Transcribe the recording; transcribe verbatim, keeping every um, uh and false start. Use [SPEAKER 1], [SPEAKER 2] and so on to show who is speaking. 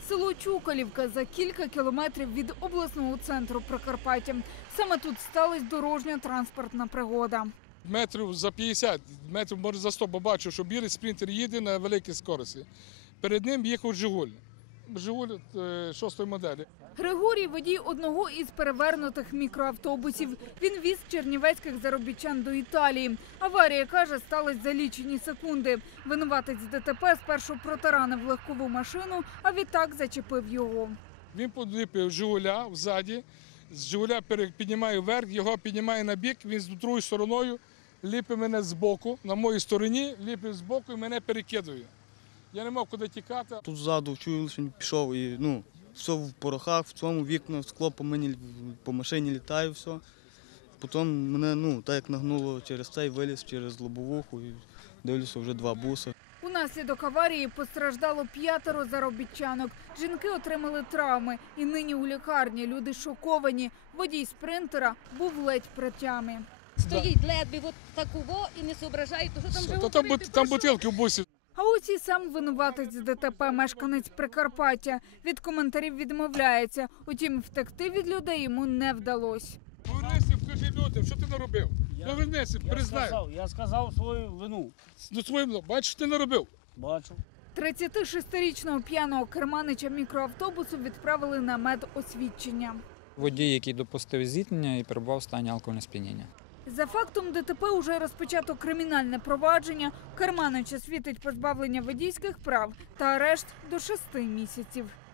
[SPEAKER 1] Село Чуколівка за кілька кілометрів від обласного центру Прикарпаття. Саме тут сталася дорожньо-транспортна пригода.
[SPEAKER 2] Метрів за п'ятдесят, метрів може за сто побачив, що білий спринтер їде на великій скорості. Перед ним їхав «Жигуль». «Жигуль» шостої моделі.
[SPEAKER 1] Григорій – водій одного із перевернутих мікроавтобусів. Він віз чернівецьких заробітчан до Італії. Аварія, каже, сталася за лічені секунди. Винуватець ДТП спершу протаранив легкову машину, а відтак зачепив його.
[SPEAKER 2] Він підліпив «Жигуля» взаді, з «Жигуля» піднімає вверх, його піднімає на бік, він з другою стороною ліпить мене збоку, на моїй стороні, ліпить збоку і мене перекидує. Я не мав куди тікати.
[SPEAKER 3] Тут ззаду чую, що він пішов і ну, все в порохах, в цьому вікно, скло по мені, по машині літає, все. Потім мене, ну, так як нагнуло через цей виліз, через лобовуху і дивлюся, вже два буси.
[SPEAKER 1] Унаслідок аварії постраждало п'ятеро заробітчанок. Жінки отримали травми і нині у лікарні. Люди шоковані. Водій спринтера був ледь при тямі.
[SPEAKER 4] Стоїть ледве от такого і не соображає, то що там вже
[SPEAKER 2] Там,
[SPEAKER 4] говорити,
[SPEAKER 2] там
[SPEAKER 4] про що?
[SPEAKER 2] бутилки в бусі.
[SPEAKER 1] А ось і сам винуватець ДТП, мешканець Прикарпаття. Від коментарів відмовляється. Утім, втекти від людей йому не вдалося.
[SPEAKER 2] Повернися, покажи людям, що ти наробив. Повернися,
[SPEAKER 5] Я
[SPEAKER 2] признай.
[SPEAKER 5] сказав, я сказав свою вину.
[SPEAKER 2] Ну, своїм, бачиш, що ти наробив.
[SPEAKER 5] Бачу.
[SPEAKER 1] тридцятишестирічного п'яного керманича мікроавтобусу відправили на медосвідчення.
[SPEAKER 6] Водій, який допустив зіткнення і перебував в стані алкогольного сп'яніння.
[SPEAKER 1] За фактом ДТП уже розпочато кримінальне провадження. Керманича світить позбавлення водійських прав та арешт до шести місяців.